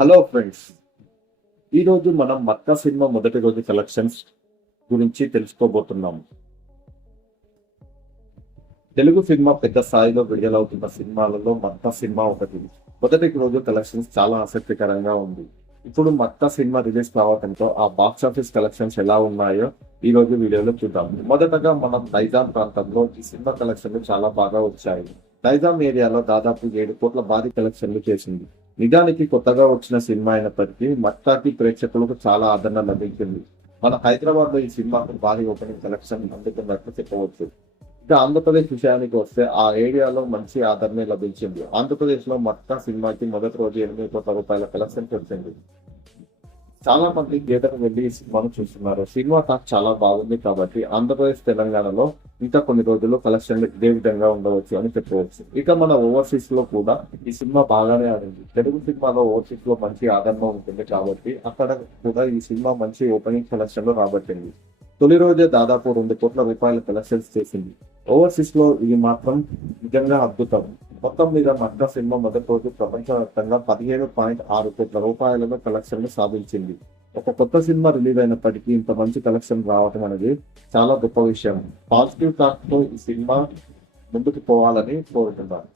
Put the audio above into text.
Hello friends, ఈరోజు మనం మక్కా cinema మొదటి రోజు కలెక్షన్స్ గురించి తెలుసుకోబోతున్నాము. తెలుగు సినిమా పెద్ద స్థాయిలో విడుదలవుతున్న సినిమాలలో మక్కా సినిమా ఒకటి. మొదటి రోజు కలెక్షన్స్ చాలా ఆసక్తికరంగా ఉంది. ఇప్పుడు మక్కా సినిమా రిలీజ్ కావడంతో ఆ బాక్స్ ఆఫీస్ కలెక్షన్స్ ఎలా ఉన్నాయో ఈ రోజు వీడియోలో చూద్దాం. మొదటగా మనం నైజాం ప్రాంతంలో ఈ సినిమా కలెక్షన్లు చాలా బాగా వచ్చాయి. నైజాం ఏరియాలో దాదాపు 7 కోట్ల భారీ కలెక్షన్లు చేసింది. నిజానికి కొత్తగా వచ్చిన సినిమా అయినప్పటికీ మక్కాకి ప్రేక్షకులకు చాలా ఆదరణ లభించింది. మన హైదరాబాద్ లో ఈ సినిమాకు భారీ ఓపెనింగ్ కలెక్షన్ అందుతున్నట్లు చెప్పవచ్చు. ఇక ఆంధ్రప్రదేశ్ విషయానికి వస్తే ఆ ఏరియాలో మంచి ఆదరణ లభించింది. ఆంధ్రప్రదేశ్ లో మక్కా సినిమాకి మొదటి రోజు 8 కోట్ల రూపాయల కలెక్షన్ వచ్చింది. చాలా మంది థియేటర్ వెళ్ళి ఈ సినిమాను చూస్తున్నారు. సినిమా టాక్ చాలా బాగుంది కాబట్టి ఆంధ్రప్రదేశ్, తెలంగాణలో ఇంకా కొన్ని రోజుల్లో కలెక్షన్లు ఇదే విధంగా ఉండవచ్చు అని చెప్పవచ్చు. ఇక మన ఓవర్సీస్ లో కూడా ఈ సినిమా బాగానే ఆడింది. తెలుగు సినిమాలో ఓవర్సీస్ లో మంచి ఆదరణ ఉంటుంది కాబట్టి అక్కడ కూడా ఈ సినిమా మంచి ఓపెనింగ్ కలెక్షన్ లో రాబట్టింది. తొలి రోజే దాదాపు 2 కోట్ల రూపాయల కలెక్షన్స్ చేసింది. ఓవర్సీస్ లో ఇది మాత్రం నిజంగా అద్భుతం. మొత్తం మీద మక్కా సినిమా మొదటి రోజు ప్రపంచవ్యాప్తంగా 17.6 కోట్ల రూపాయలను కలెక్షన్లు సాధించింది. ఒక కొత్త సినిమా రిలీజ్ అయినప్పటికీ ఇంత మంచి కలెక్షన్ రావడం అనేది చాలా గొప్ప విషయం. పాజిటివ్ టాక్ తో ఈ సినిమా ముందుకు పోవాలని కోరుతున్నాను.